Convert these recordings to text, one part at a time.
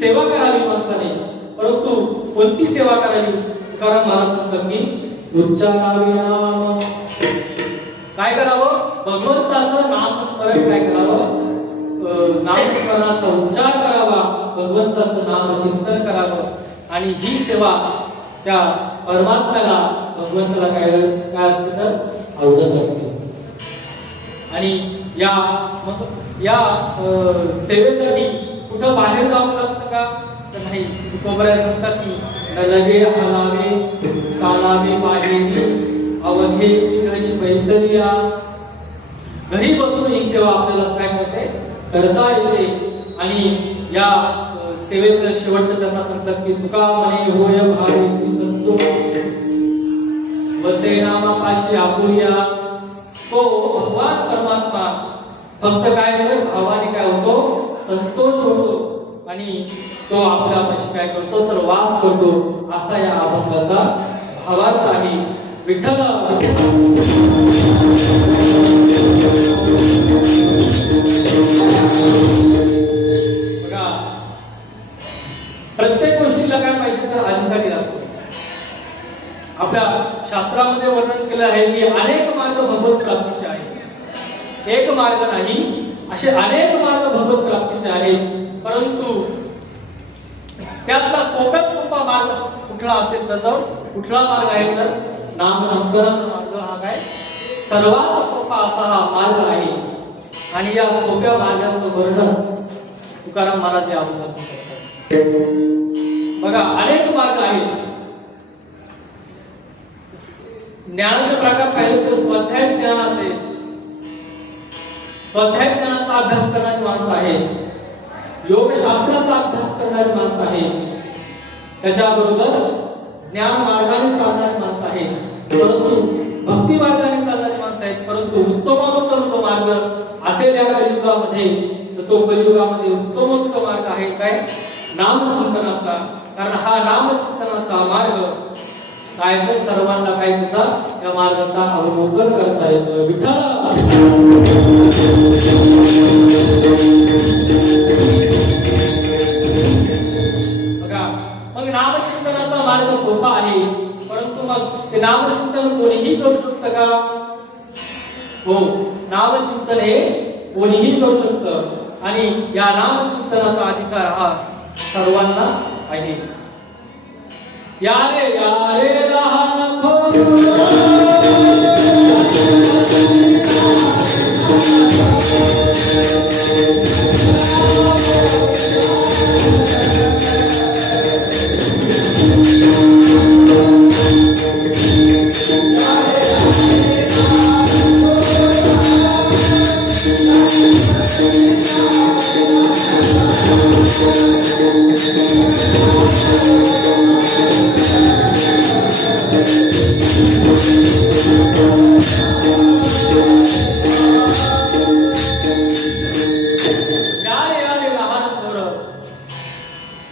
सेवा करावी माणसाने, परंतु कोणती सेवा करावी? तुकाराम महाराज सांगतात की उच्चारावे नाम. काय करावं? भगवंताचं नामस्मरण काय करावं? नामस्मरणाचा उच्चार करावा, भगवंताचं नाम चिंतन करावं आणि ही सेवा त्या परमात्म्याला भगवंताला काय असते तर आवडत असते. आणि या सेवेसाठी कुठं बाहेर जावं लागतं का? तर नाही. तुकोबराय सांगतात की न लगे हलावे सालावे बाहेरी अवघेची घरी बैसरिया. घरी बसून ही सेवा आपल्याला काय करता येते. आणि या सेवेचं शेवटच्या चरणात सांगतात की तुका म्हणे होय भावेची संतोष वसे नामा पाशी आपुरिया. तो भगवान परमात्मा फक्त काय होतो? भावाने काय होतो? संतोष होतो आणि तो आपल्यापाशी काय करतो तर वास करतो. असा या अभंगाचा भावार्थ आहे. विठ्ठल बघा, प्रत्येक गोष्टीला काय पाहिजे तर अधिकारी लागतो. आपल्या शास्त्रामध्ये वर्णन केलं आहे की अनेक मार्ग भगवत प्राप्तीचे आहेत. एक मार्ग नाही, असे अनेक मार्ग भगवत प्राप्तीचे आहेत. परंतु त्यातला सोप्यात सोपा मार्ग कुठला असेल तर कुठला मार्ग आहे तर नामजपनाचा मार्ग हा काय सर्वात सोपा असा हा मार्ग आहे. आणि या सोप्या मार्गाचं वर्णन तुकाराम महाराज या अभंगात करतात. बघा, अनेक मार्ग आहेत. ज्ञानाचे प्रकार पाहिले तर स्वाध्याय ज्ञान असेल, स्वाध्याय ज्ञानाचा अभ्यास करणारी माणसं आहेत. योगशास्त्राचा अभ्यास करणारी माणसं आहेत. त्याच्याबरोबर ज्ञान मार्गाने चालणारी माणसं आहेत. परंतु भक्ती मार्गाने चालणारी माणसं आहेत. परंतु उत्तमोत्तम तो मार्ग असेल या कलियुगामध्ये तर तो कलियुगामध्ये उत्तमोत्तम मार्ग आहे काय? नामचिंतनाचा. कारण हा नामचिंतनाचा मार्ग काय तर सर्वांना काय त्याचा या मार्गाचा अवलोकन करता येतं. विठ्ठल बघा, मग नामचिंतनाचा मार्ग सोपा आहे. परंतु मग ते नामचिंतन कोणीही करू शकतं का? हो, नामचिंतन हे कोणीही करू शकतं आणि या नामचिंतनाचा अधिकार हा सर्वांना आहे. यारे यारे लहान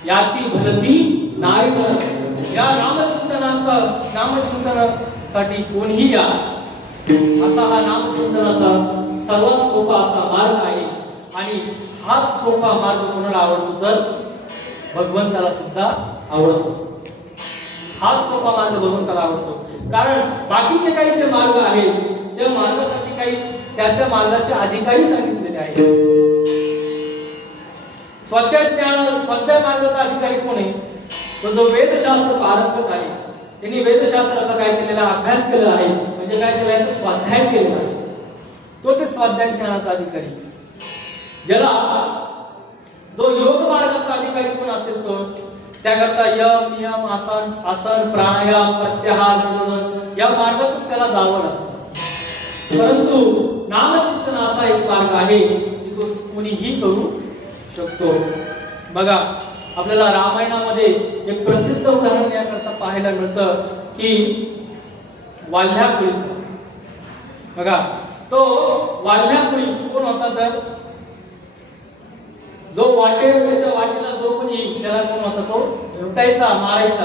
याती भरती नाही तर या नामचिंतनासाठी कोणीही या. असा हा नामचिंतनाचा सर्वात सोपा असा मार्ग आहे. आणि हाच सोपा मार्ग कोणाला आवडतो तर भगवंताला सुद्धा आवडतो. हाच सोपा मार्ग भगवंताला आवडतो. कारण बाकीचे काही जे मार्ग आहेत त्या मार्गासाठी काही त्या मार्गाचे अधिकारी सांगितलेले आहेत. स्वाध्याय मार्गाचा अधिकारी कोण आहे? तो जो वेदशास्त्र पारंगत आहे. त्यांनी वेदशास्त्राचा काय केलेला अभ्यास केलेला आहे. म्हणजे काय केलं आहे? स्वाध्याय केलेला आहे. तो ते स्वाध्याय ज्ञानाचा अधिकारी. ज्याला जो योग मार्गाचा अधिकारी कोण असेल तो त्याकरता यम नियम आसन प्राणायाम प्रत्याहार विनोदन या मार्गातून त्याला जावं लागतं. परंतु नामचिंतन असा एक मार्ग आहे की तो कोणीही करू शकतो. बघा, आपल्याला रामायणामध्ये एक प्रसिद्ध उदाहरण याकरता पाहायला मिळतं की वाल्ह्याकुळीचं. बघा, तो वाल्ह्याकुळी कोण होता तर जो वाटेच्या वाटेला जो कोणी त्याला कोण होता तो लुटायचा, मारायचा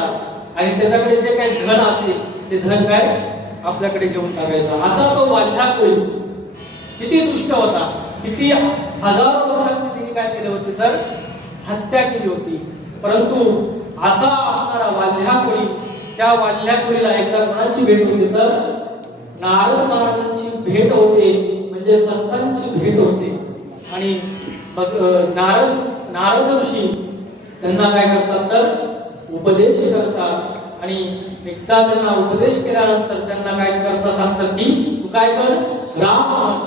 आणि त्याच्याकडे जे काही धन असेल ते धन काय आपल्याकडे घेऊन टाकायचा. असा तो वाल्ह्याकुळी किती दुष्ट होता. किती हजारो लोकांचे त्यांनी काय केले होते तर हत्या केली होती. परंतु असा असणारा वाल्ह्याकोळी, त्या वाल्ह्याकोळीला एकदा कोणाची भेट होते तर नारद महाराजांची भेट होते, म्हणजे संतांची भेट होते. आणि नारद ऋषी त्यांना काय करतात तर उपदेश करतात. आणि एकदा त्यांना उपदेश केल्यानंतर त्यांना काय करता सांगतात की तू काय कर, राम म्हण.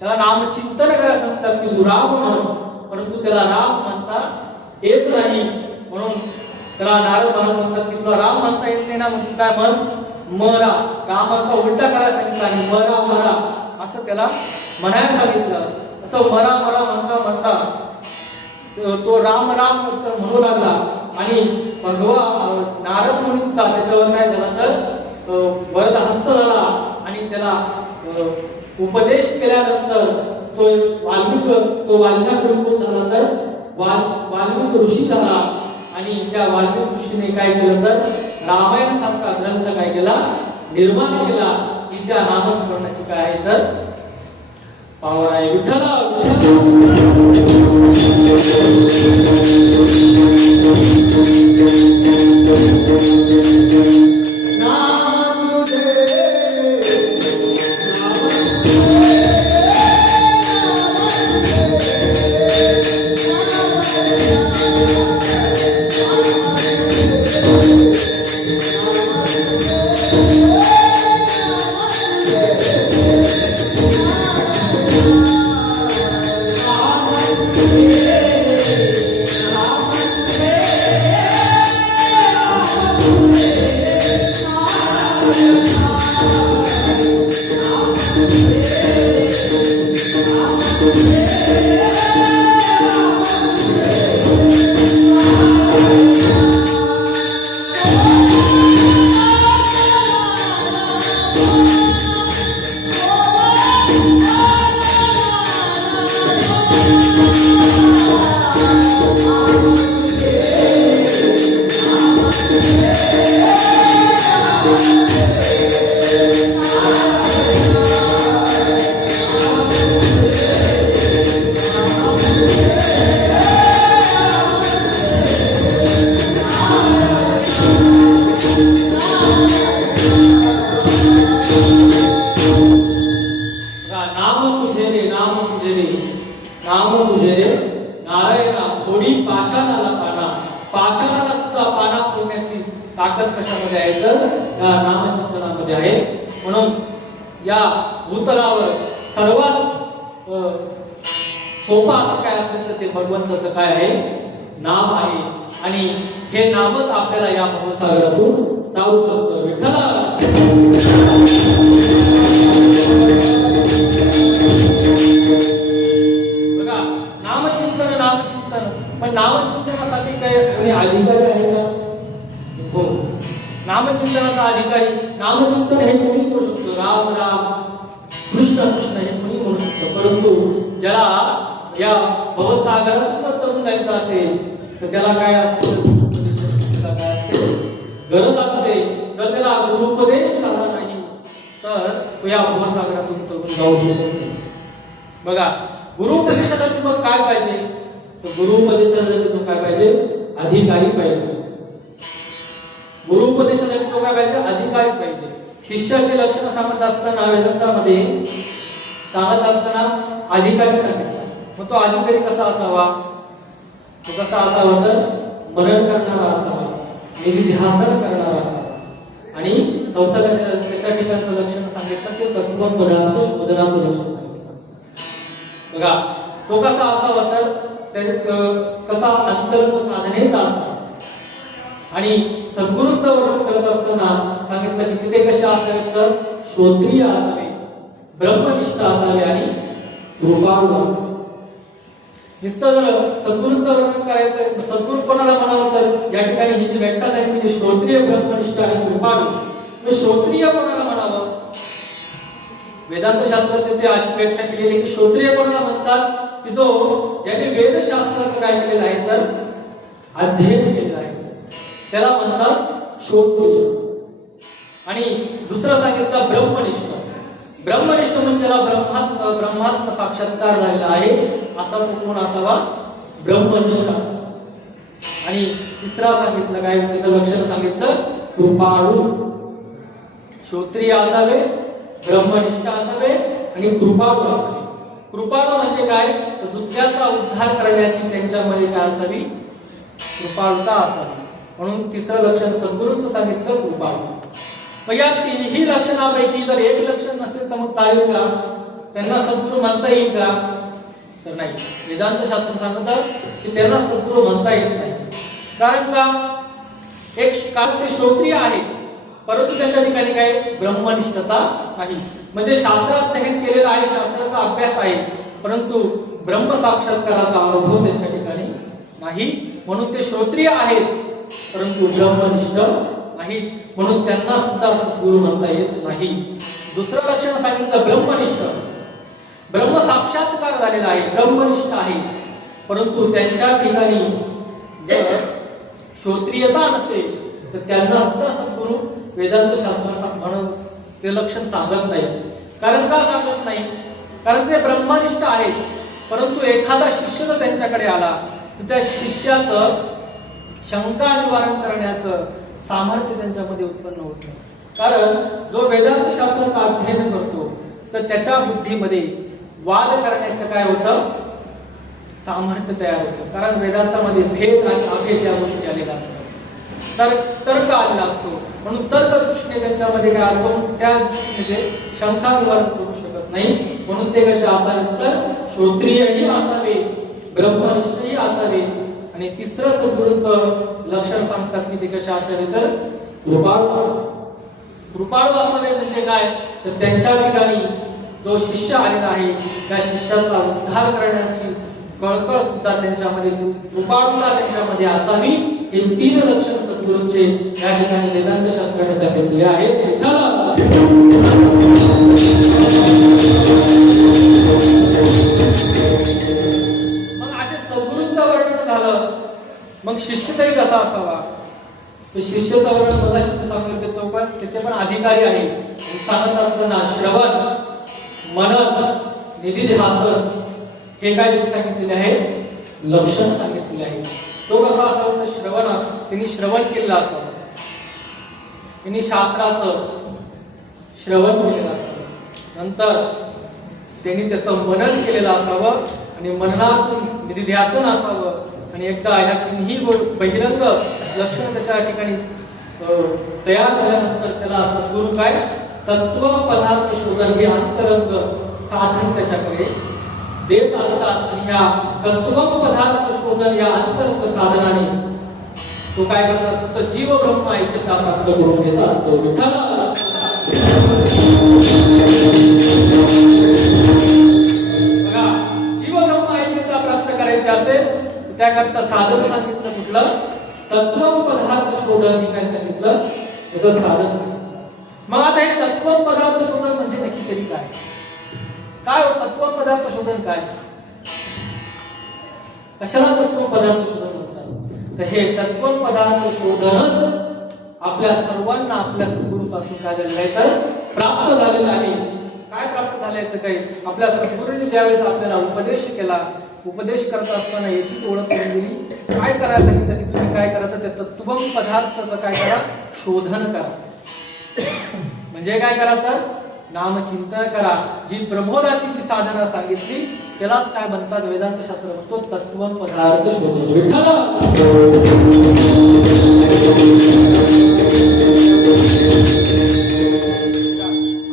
त्याला नामचिंतन करायला सांगतात की तू राम म्हण. परंतु त्याला राम म्हणता येत नाही, म्हणून त्याला नारद महाराज म्हणतात की तुला राम म्हणता येत नाही ना, मग तू काय म्हण, मरा. रामाचा उलटा करायला सांगितलं आणि मरा मरा असं त्याला म्हणायला सांगितलं. असं मरा मरा म्हणता म्हणता तो राम राम तर म्हणू लागला. आणि नारद मुनींचा त्याच्यावर काय झाला तर वरद हस्त झाला. आणि त्याला उपदेश केल्यानंतर तो वाल्मिक झाला तर वाल्मिक ऋषी झाला. आणि त्या वाल्मिक ऋषीने काय केलं तर रामायण सारखा ग्रंथ काय केला, निर्माण केला. की त्या नामस्मरणाची काय आहे तर पावर आहे. विठ्ठला ताकद कशामध्ये आहे तर या नामचिंतनामध्ये आहे. म्हणून या भूतलावर सर्वात सोपा असं काय असेल तर ते भगवंताचं काय आहे, नाम आहे. आणि हे नामच आपल्याला या भवसागरातून तारू शकतं. विठ्ठला बघा, नामचिंतन नामचिंतन, पण नामचिंतनासाठी काय कोणी अधिकारी आहे का? हो, नामचिंतनाचा अधिकारी, नामचिंतन हे कोणी करू शकतो, राम राम कृष्ण कृष्ण हे कोणी करू शकतो. परंतु ज्याला या भवसागरातून तरुण जायचं असेल तर त्याला काय असेल, गरज असते. जर त्याला गुरुपदेश झाला नाही तर तो या भवसागरातून तरुण जाऊ शकतो. बघा, गुरुपदेशासाठी मग काय पाहिजे, तर गुरुपदेशासाठी तो काय पाहिजे, अधिकारी पाहिजे. गुरुपदेशासाठी तो काय पाहिजे, अधिकारी पाहिजे. शिष्याचे लक्षण सांगत असताना वेदांतामध्ये सांगत असताना अधिकारी सांगितला. मग तो अधिकारी कसा असावा, तो कसा असावा तर मनन करणारा असावा, निधिध्यासन करणारा असावा. आणि चौथं त्याच्या ठिकाणचं लक्षण सांगितलं ते तत्व पदार्थ शोधनाचं लक्षण सांगितलं. बघा, तो कसा असावा तर कसा अंतरंग साधनेचा असावा. आणि सद्गुरूंचं वर्णन करत असताना सांगितलं की तिथे कशा असावे तर श्रोत्रिय असावे, ब्रह्मनिष्ठ असावे आणि कृपाळू असावे. नुसतं जर सद्गुरूंचं वर्णन करायचं, सद्गुरू कोणाला म्हणावं तर या ठिकाणी ही जी व्याख्या सांगितली श्रोत्रिय, ब्रह्मनिष्ठ आणि कृपाळू. मग श्रोत्रिय कोणाला म्हणावं, वेदांत शास्त्रात त्याची अशी व्याख्या केलेली की श्रोत्रिय कोणाला म्हणतात की जो ज्याने वेदशास्त्राचं काय केलेलं आहे तर अध्ययन केलेलं आहे, त्याला म्हणतात श्रोत्रिय. आणि दुसरं सांगितलं ब्रह्मनिष्ठ. ब्रह्मनिष्ठ म्हणजे त्याला ब्रह्मात्म साक्षात्कार झालेला आहे असा तो कोण असावा, ब्रह्मनिष्ठ असावे. आणि तिसरा सांगितलं काय, त्याचं लक्षण सांगितलं कृपाळू. श्रोत्रिय असावे, ब्रह्मनिष्ठ असावे आणि कृपाळू असावे. कृपाळू म्हणजे काय, तर दुसऱ्याचा उद्धार करण्याची त्यांच्यामध्ये काय असावी, कृपाळुता असावी. म्हणून तिसरं लक्षण सद्गुरूंचं सांगितलं कृपाळू. मग या तिन्ही लक्षणापैकी जर एक लक्षण नसेल तर मग चालेल का, त्यांना सद्गुरू म्हणता येईल का, तर नाही. वेदांत शास्त्र सांगतं की त्यांना सद्गुरू म्हणता येत नाही. कारण का, एक कारण ते श्रोत्रिय आहे परंतु त्याच्या ठिकाणी काय ब्रह्मनिष्ठता नाही. म्हणजे शास्त्रात हे केलेलं आहे, शास्त्राचा अभ्यास आहे परंतु ब्रह्म साक्षात्काराचा अनुभव त्यांच्या ठिकाणी नाही. म्हणून ते श्रोत्रिय आहेत परंतु ब्रह्मनिष्ठ नाही. म्हणून त्यांना सुद्धा सद्गुरू म्हणता येत नाही. दुसरं लक्षण सांगितलं ब्रह्मनिष्ठ. ब्रह्म साक्षात्कार झालेला आहे, ब्रह्मनिष्ठ आहे परंतु त्यांच्या ठिकाणी जर श्रोत्रियता नसेल तर त्यांना सुद्धा सद्गुरू वेदांत शास्त्र म्हणून ते लक्षण सांगत नाही. कारण का सांगत नाही, कारण ते ब्रह्मनिष्ठ आहेत परंतु एखादा शिष्य जर त्यांच्याकडे आला तर त्या शिष्याचं शंका निवारण करण्याचं सामर्थ्य त्यांच्यामध्ये उत्पन्न होत नाही. कारण जो वेदांत शास्त्राचं अध्ययन करतो तर त्याच्या बुद्धीमध्ये वाद करण्याचं काय होतं, सामर्थ्य तयार होतं. कारण वेदांतामध्ये भेद आणि अभेद या गोष्टी आलेल्या असतात, तर तर्क आलेला असतो. म्हणून तर्क दृष्टीने त्यांच्यामध्ये काय असतो, त्या दृष्टीने शंका निवारण करू शकत नाही. म्हणून ते कसे असावे, तर श्रोत्रियही असावे, ब्रह्मनिष्ठही असावे. आणि तिसरं सद्गुरूंचं लक्षण सांगतात की ते कसे असावे, तर कृपाळू. कृपाळू असावे म्हणजे काय, तर त्यांच्या ठिकाणी जो शिष्य आलेला आहे त्या शिष्याचा उद्धार करण्याची कळकळ सुद्धा त्यांच्यामध्ये, कृपाळुता त्यांच्यामध्ये असावी. हे तीन लक्षण सद्गुरूंचे या ठिकाणी वेदांत शास्त्राने सांगितले आहेत. मग असे सद्गुरूंचं वर्णन झालं, मग शिष्य तरी कसा असावा, तर शिष्याचं वर्णन मला शब्द सांगून देतो पण त्याचे पण अधिकारी आहे. सांगत असताना श्रवण, मनन, निधिध्यासन हे काय सांगितलेले आहे, लक्षण सांगितलेले आहे. तो कसा असावा, तर श्रवण, त्यांनी श्रवण केलेलं असावं, त्यांनी शास्त्राचं श्रवण केलेलं असावं, नंतर त्यांनी त्याचं मनन केलेलं असावं आणि मननातून निधिध्यासन असावं. आणि एकदा ह्या तिन्ही बहिरंग लक्षण त्याच्या ठिकाणी तयार झाल्यानंतर त्याला सद्गुरू काय तत्व पदार्थ शोधन हे अंतरंग साधन त्याच्याकडे देत असतात. आणि या तत्व पदार्थ शोधन या अंतरंग साधनाने तो काय करत असतो, तर जीव ब्रह्म ऐक्यता प्राप्त करून घेत असतो. बघा, जीव ब्रह्म ऐक्यता प्राप्त करायची असेल त्याकरता साधन सांगितलं कुठलं, तत्व पदार्थ शोधन हे काय सांगितलं, त्याचं साधन सांगितलं. मग आता हे तत्व पदार्थ शोधन म्हणजे नक्की तरी काय, काय हो तत्व पदार्थ शोधन काय, कशाला तत्व पदार्थ शोधन म्हणतात, तर हे तत्व पदार्थ शोधनच आपल्या सर्वांना आपल्या सद्गुरूपासून काय झालेलं आहे, तर प्राप्त झालेलं आहे. काय प्राप्त झालंय तर काय, आपल्या सद्गुरूंनी ज्यावेळेस आपल्याला उपदेश केला, उपदेश करत असताना याचीच ओळख करून दिली. काय करायला सांगितलं की तुम्ही काय करा, तर तत्व पदार्थाचं काय करा, शोधन करा. म्हणजे काय करा, तर नामचिंतन करा. जी प्रबोधाची जी साधना सांगितली त्यालाच काय म्हणतात, वेदांत शास्त्र म्हणतो तत्व पदार्थ शोधन.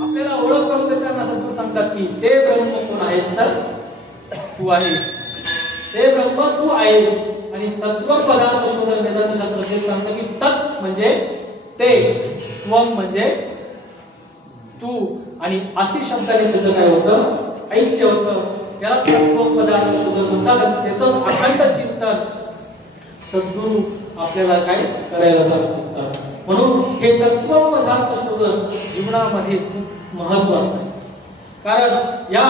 आपल्याला ओळख करून देताना सद्गुरू सांगतात की ते ब्रह्म कोण आहेस, तर तू आहेस, ते ब्रह्म तू आहेस. आणि तत्व पदार्थ शोधन वेदांत शास्त्र हे सांगतं की तत् म्हणजे ते, त्वम म्हणजे तू, आणि अशी शब्दाने त्याचं काय होतं, ऐक्य होतं. त्याला तत्व पदार्थ शोधन म्हणतात. त्याचं अखंड चिंतन सद्गुरू आपल्याला काय करायला सांगतात. म्हणून हे तत्व पदार्थ शोधन जीवनामध्ये खूप महत्त्वाचं आहे. कारण या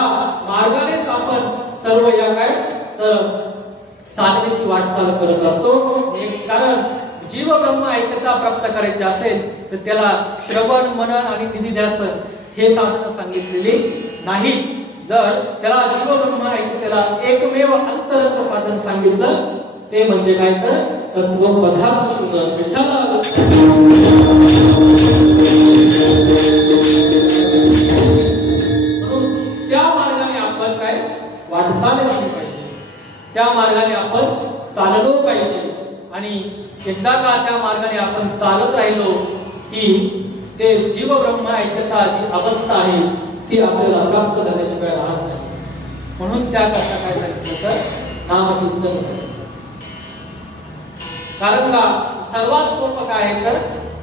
मार्गानेच आपण सर्व या काय तर साधनेची वाटचाल करत असतो. कारण जीव ब्रह्म ऐक्यता प्राप्त करायची असेल तर त्याला श्रवण, मनन आणि निधिध्यासन हे साधन सांगितलेली नाही. जर त्याला जीव ब्रह्म ऐकून त्याला एकमेव अंतरंग साधन सांगितलं ते म्हणजे काय तर तत्व पदार्थ शोधन विठ्ठल. म्हणून त्या मार्गाने आपण काय वाटचाल केली पाहिजे, त्या मार्गाने आपण चाललो पाहिजे. आणि एकदा का त्या मार्गाने आपण चालत राहिलो की ते जीव ब्रह्म ऐक्यता जी अवस्था आहे ती आपल्याला प्राप्त झाल्याशिवाय राहत नाही. म्हणून त्याकरता काय सांगितलं तर नामचिंतन सांगितलं. कारण का सर्वात सोपं काय आहे तर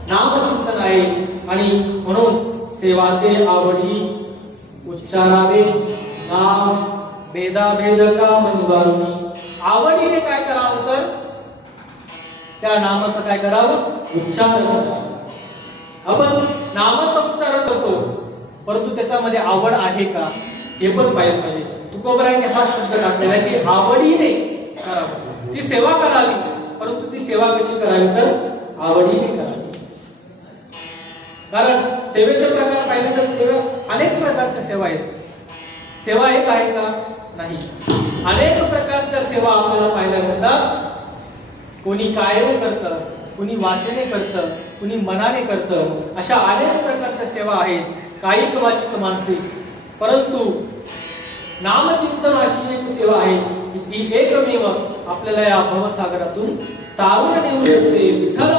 नामचिंतन आहे. आणि म्हणून सेवाते आवडी उच्चारावे नाम भेदाभेद काम निवारुनी. आवडीने काय करावं तर त्या नामाचं काय करावं उच्चारण करावं. आपण नामाचं उच्चारण करतो परंतु त्याच्यामध्ये आवड आहे का हे पण पाहिलं पाहिजे. तुकोबरायांनी हा शब्द टाकलेला आहे की आवडीने करावं. ती सेवा करावी परंतु ती सेवा कशी करावी तर आवडीने करावी. कारण सेवेचे प्रकार पाहिले तर सेवा अनेक प्रकारच्या सेवा आहेत. सेवा एक आहे का नाही, अनेक प्रकारच्या सेवा आपल्याला पाहायला मिळतात. कोणी कायने करतं, कोणी वाचने करतं, कोणी मनाने करतं. अशा अनेक प्रकारच्या सेवा आहेत, कायिक वाचिक मानसिक. परंतु नामचिंतन अशी एक सेवा आहे की ती एकमेव आपल्याला या भवसागरातून तारून नेऊ शकते. विठ्ठल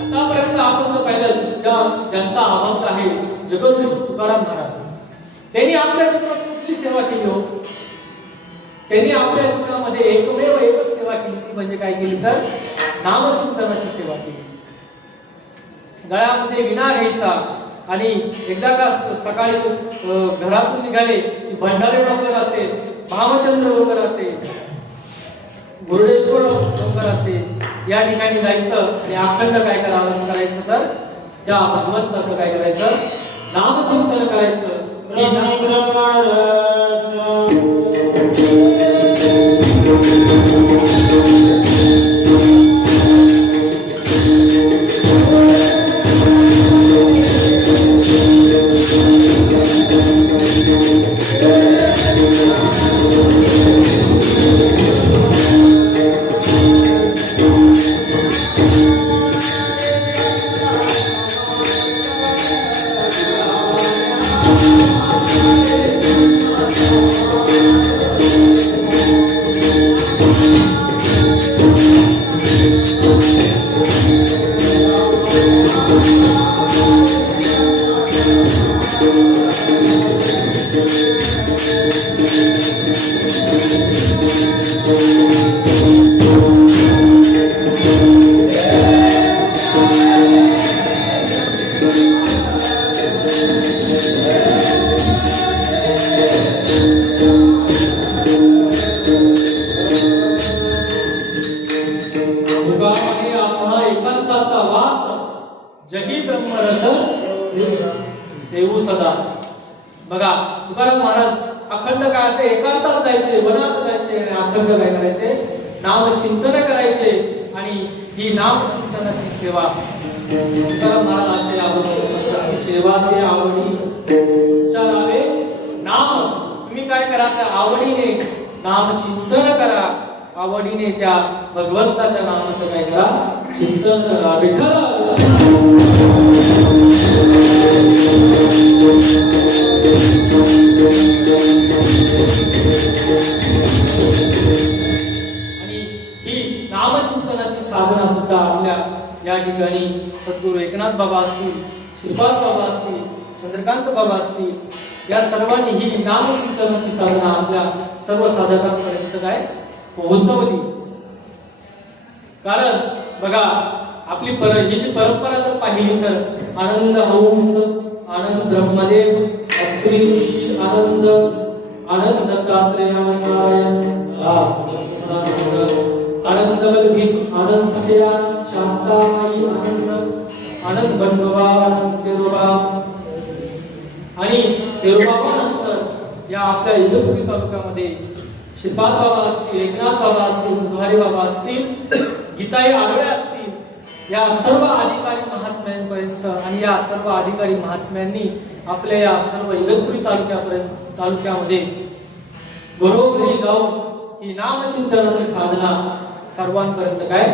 आतापर्यंत आपण जर पाहिलं ज्यांचा अभंग आहे जगद्गुरु तुकाराम महाराज, त्यांनी आपल्या जीवनात कुठली सेवा केली हो? त्यांनी आपल्या जीवनामध्ये एकमेव एकच सेवा केली ती म्हणजे काय केली तर नामचिंतनाची सेवा केली. गळ्यामध्ये विना घ्यायचा आणि एकदा का सकाळी घरातून निघाले की भंडारे डोंगर असेल, भामचंद्र डोंगर असेल, गुरुडेश्वर डोंगर असेल या ठिकाणी जायचं आणि अखंड काय करायचं तर त्या भगवंताचं काय करायचं नामचिंतन करायचं. जगी ब्रह्मरस सेवू सदा. बघा तुकाराम महाराज अखंड काय एकांतात जायचे, वनात जायचे आणि अखंड काय करायचे नामचिंतन करायचे. आणि ही नामचिंतनाची सेवा तुकाराम महाराजांची आवड सेवा ते आवडी उच्चारावे नाम. तुम्ही काय करा त्या आवडीने नामचिंतन करा, आवडीने त्या भगवंताच्या नामाचं काय करा चिंतन करा. विठ्ठल आणि ही नामचिंतनाची साधना सुद्धा आपल्या या ठिकाणी सद्गुरू एकनाथ बाबा असतील, श्रीपाद बाबा असतील, चंद्रकांत बाबा असतील, या सर्वांनी ही नामचिंतनाची साधना आपल्या सर्व साधकांपर्यंत काय पोहोचवली. कारण बघा आपली ही जी परंपरा जर पाहिली तर आनंद हंस, आनंद ब्रह्मदेव, अत्रि ऋषी आनंद, आनंद दत्तात्रेय नारायण दास, आनंद बलभीम, आनंद सचयान, शांतामाई आनंद, आनंद बंडोबा, पेरोबा आणि पेरोबानंतर या आपल्या इगतपुरी तालुक्यामध्ये श्रीपाद बाबा असतील, एकनाथ बाबा असतील, बुधवारी बाबा असतील, गीताई आडवे असतील, या सर्व अधिकारी महात्म्यांपर्यंत आणि या सर्व अधिकारी महात्म्यांनी आपल्या या सर्व इगतपुरी तालुक्यामध्ये घरोघरी जाऊन ही नामचिंतनाची साधना सर्वांपर्यंत काय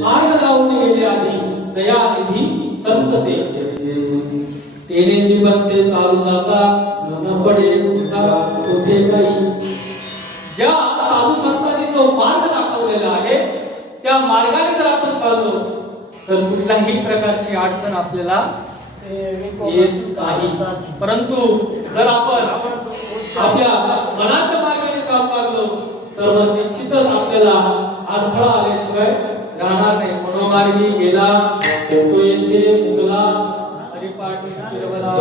मार्ग लावून गेले आधी दयानिधी संत तेने जीवन ते चालू जाता न पडे कोठे काही. ज्या साधू संतांनी तो मार्ग दाखवलेला आहे त्या मार्गाने जर आपण चाललो तर कुठल्याही प्रकारची अडचण आपल्याला येत नाही. परंतु जर आपण आपल्या मनाच्या मार्गाने चालू लागलो तर निश्चितच आपल्याला अडथळा आल्याशिवाय राहणार नाही. मनोमार्गी गेला तो येथे मुगला हरिपाठी स्थिरवला.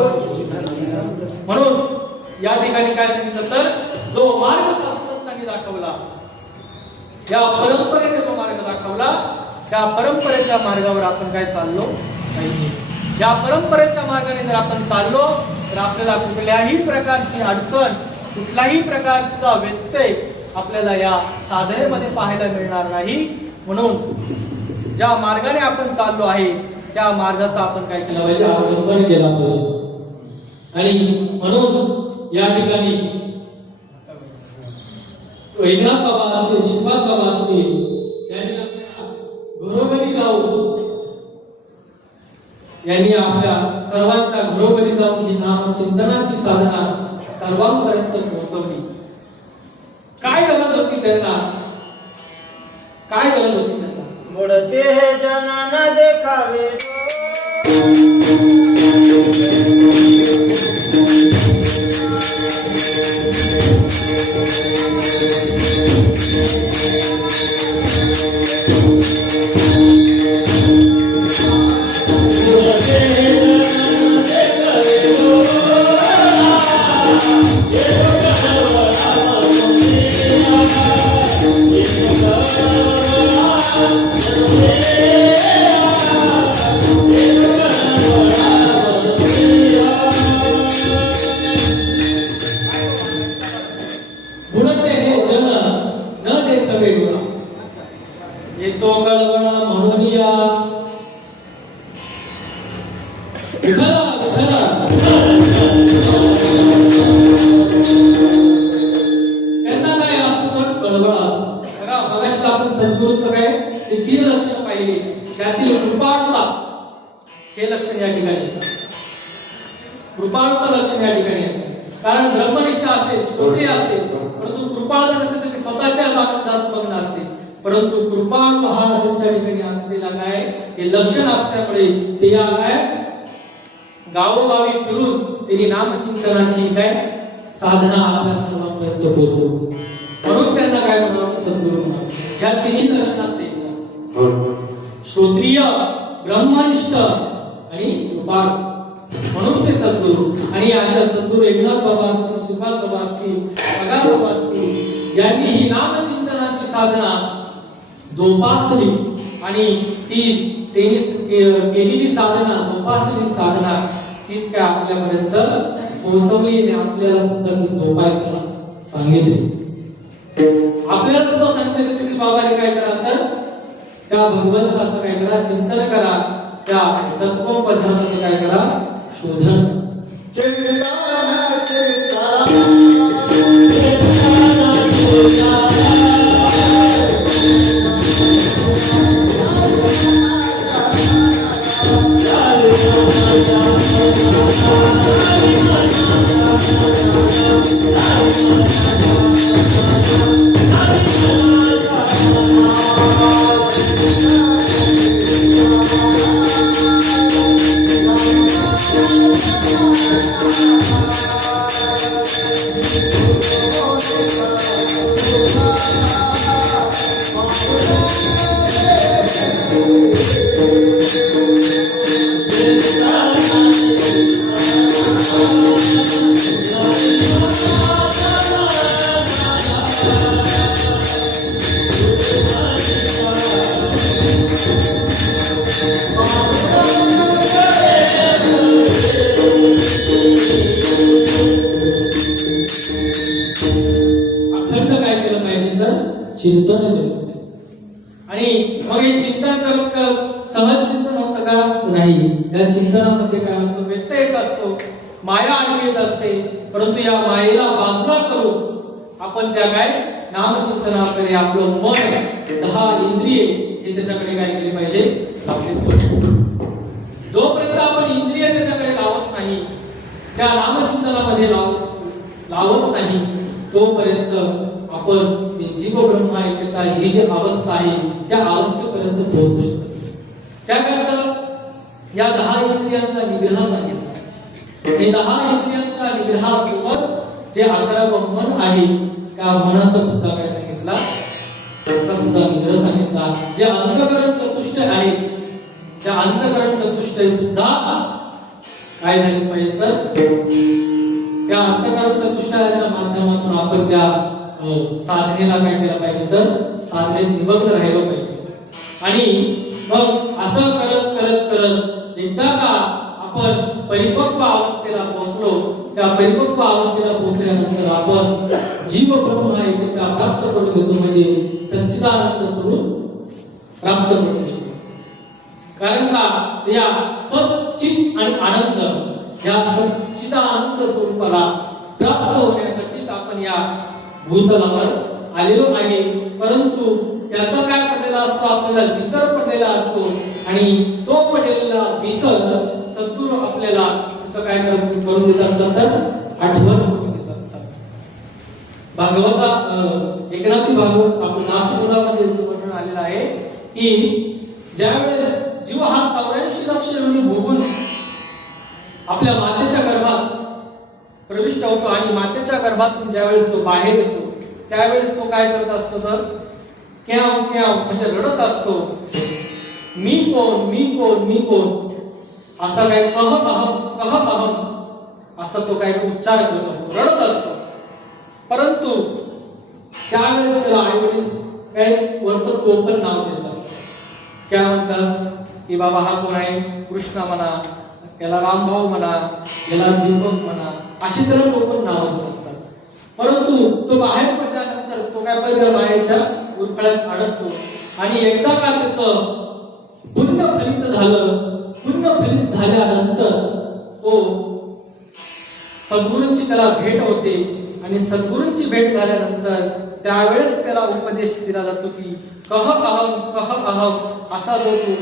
म्हणून या ठिकाणी काय सांगितलं तर जो मार्ग संतांनी दाखवला, या परंपरेने जो मार्ग दाखवला त्या परंपरेच्या मार्गावर आपण काय चाललो पाहिजे. या परंपरेच्या मार्गाने जर आपण चाललो तर आपल्याला कुठल्याही प्रकारची अडचण, कुठल्याही प्रकारचा व्यत्यय आपल्याला या साधनेमध्ये पाहायला मिळणार नाही. म्हणून ज्या मार्गाने आपण चाललो आहे त्या मार्गाचा आपण काय केला पाहिजे, अवलंबन केला पाहिजे. आणि म्हणून या ठिकाणी एकनाथ बाबा असतील, श्रीपाद बाबा असतील, घरोघरी जाऊन यांनी आपल्या सर्वांच्या घरोघरी जाऊन ही नामचिंतनाची साधना सर्वांपर्यंत पोहोचवली. काय गरज होती त्यांना, काय गरज होती त्यांना? मुडते हे जन न देखावे येतो कळवळा म्हणून या विठला विठला. त्यांना काय असतो कळवळा असतो. बघा मगाशी आपण सद्गुरूचं काय ते 3 लक्षण पाहिली, त्यातील कृपाळुता हे लक्षण या ठिकाणी येतं. कृपाळुता लक्षण या ठिकाणी येतं. कारण ब्रह्मनिष्ठ असेल, श्रोत्रिय असेल, परंतु कृपाळुता नसेल तर स्वतःच्याच आनंदात मग्न असते. परंतु कृपाळू हा त्यांच्या ठिकाणी असलेला काय हे लक्षण असल्यामुळे ते या काय गावोगावी फिरून त्यांनी नामचिंतनाची काय साधना आपल्या सर्वांपर्यंत पोहोचवली. म्हणून त्यांना काय म्हणावं, सद्गुरू म्हणावं. या 3 लक्षणात ते श्रोत्रिय, ब्रह्मनिष्ठ आणि कृपाळू म्हणून ते सद्गुरू. आणि अशा सद्गुरू एकनाथ बाबा असतील, श्रीपाद बाबा असतील, पगार बाबा असतील, यांनी ही नामचिंतनाची साधना जोपासली आणि ती त्यांनी केलेली साधना, जोपासलेली साधना तीच काय आपल्यापर्यंत पोहोचवली आणि आपल्याला सुद्धा ती जोपासायला सांगितली. आपल्याला सुद्धा सांगितलं तुम्ही बाबाने काय करा तर त्या भगवंताचं काय करा, चिंतन करा, त्या तत्व पदार्थाचं काय करा, शोधन. चिंतन अखंड काय केलं पाहिजे तर चिंतन केलं पाहिजे. आणि मग हे चिंतन करत करत सहज चिंतन होतं का नाही. या चिंतनामध्ये काय असतो, व्यत्यय येत असतो, माया आली येत असते. परंतु या मायेला बाजूला करून आपण त्या काय नामचिंतनाकडे आपलं मन 10 इंद्रिये हे त्याच्याकडे काय केली पाहिजे, लावलीच पाहिजे. जोपर्यंत आपण इंद्रिय त्याच्याकडे लावत नाही, त्या नामचिंतनामध्ये लावत नाही, तोपर्यंत आपण जीव ब्रह्म ऐक्यता ही जी अवस्था आहे त्या अवस्थेपर्यंत पोहोचू शकत नाही. त्याकरता या 10 इंद्रियांचा निग्रह सांगितला. हे 10 इंद्रियांच्या निग्रहासोबत जे 11 मन आहे त्या मनाचा सुद्धा काय सांगितला, त्याचा सुद्धा निग्रह सांगितला. जे अंतःकरण चतुष्ट आहे त्या अंतःकरण चतुष्ट सुद्धा काय झाले पाहिजे तर त्या अंतःकरण चतुष्टयाच्या माध्यमातून आपण त्या साधनेला काय केलं पाहिजे तर साधनेत निमग्न राहिलं पाहिजे. आणि मग असं करत करत करत एकदा का आपण परिपक्व अवस्थेला पोहोचलो, त्या परिपक्व अवस्थेला पोहोचल्यानंतर आपण जीव ब्रह्म ऐक्यता प्राप्त करून घेतो, म्हणजे सच्चिदानंद स्वरूप प्राप्त करून घेतो. कारण का या सच्चित आणि आनंद या सच्चिदानंद स्वरूपाला प्राप्त होण्यासाठीच आपण या भूतलावर आलेलो आहे. परंतु त्याचा काय पडलेला असतो, आपल्याला विसर पडलेला असतो. आणि तो पडलेला विसर सद्गुरू आपल्याला असं काय करून देत असतात तर आठवण करून देत असतात. भागवता एकनाथी भागवत आपण नासपुरामध्ये वर्णन आलेलं आहे की ज्यावेळेस जीव हा 84 लक्ष योनी भोगून आपल्या मातेच्या गर्भात प्रविष्ट होतो आणि मातेच्या गर्भातून ज्यावेळेस तो बाहेर येतो त्यावेळेस तो काय करत असतो तर क्याव क्याव म्हणजे रडत असतो. मी कोण मी कोण मी कोण असा काय कह अहम असा तो काय उच्चार करत असतो, रडत असतो. परंतु त्यावेळेस त्याला आई वडील काय वरचं टोपण नाव देतात. काय म्हणतात की बाबा हा कोण आहे, कृष्ण म्हणा, याला रामभाऊ म्हणा, याला दीपक म्हणा, अशी त्याला टोपण नाव देत असतात. परंतु तो बाहेर पडल्यानंतर तो काय पहिल्या बाहेरच्या उरफळ्यात अडकतो. आणि एकदा का त्याचं पुण्य फलित झालं, पुण्य फलित झाल्यानंतर तो सद्गुरूंची त्याला भेट होते. आणि सद्गुरूंची भेट झाल्यानंतर त्यावेळेस त्याला उपदेश दिला जातो की कह अहम असा जो तू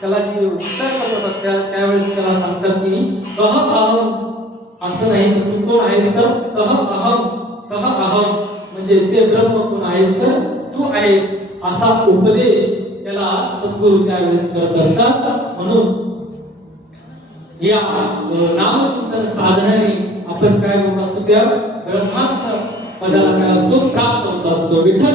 त्याला जी उच्चार करत होता त्यावेळेस त्याला सांगतात की कह अहम असं नाही, तू कोण आहेस तर सह अहम म्हणजे ते ब्रह्म कोण आहेस तर तू आहेस असा उपदेश त्याला सद्गुरू त्यावेळेस करत असतात. म्हणून या नामचिंतन साधनाने आपण काय होत असतो, त्या ब्रह्मांत पदाला काय असतो प्राप्त होत असतो. विठ्ठल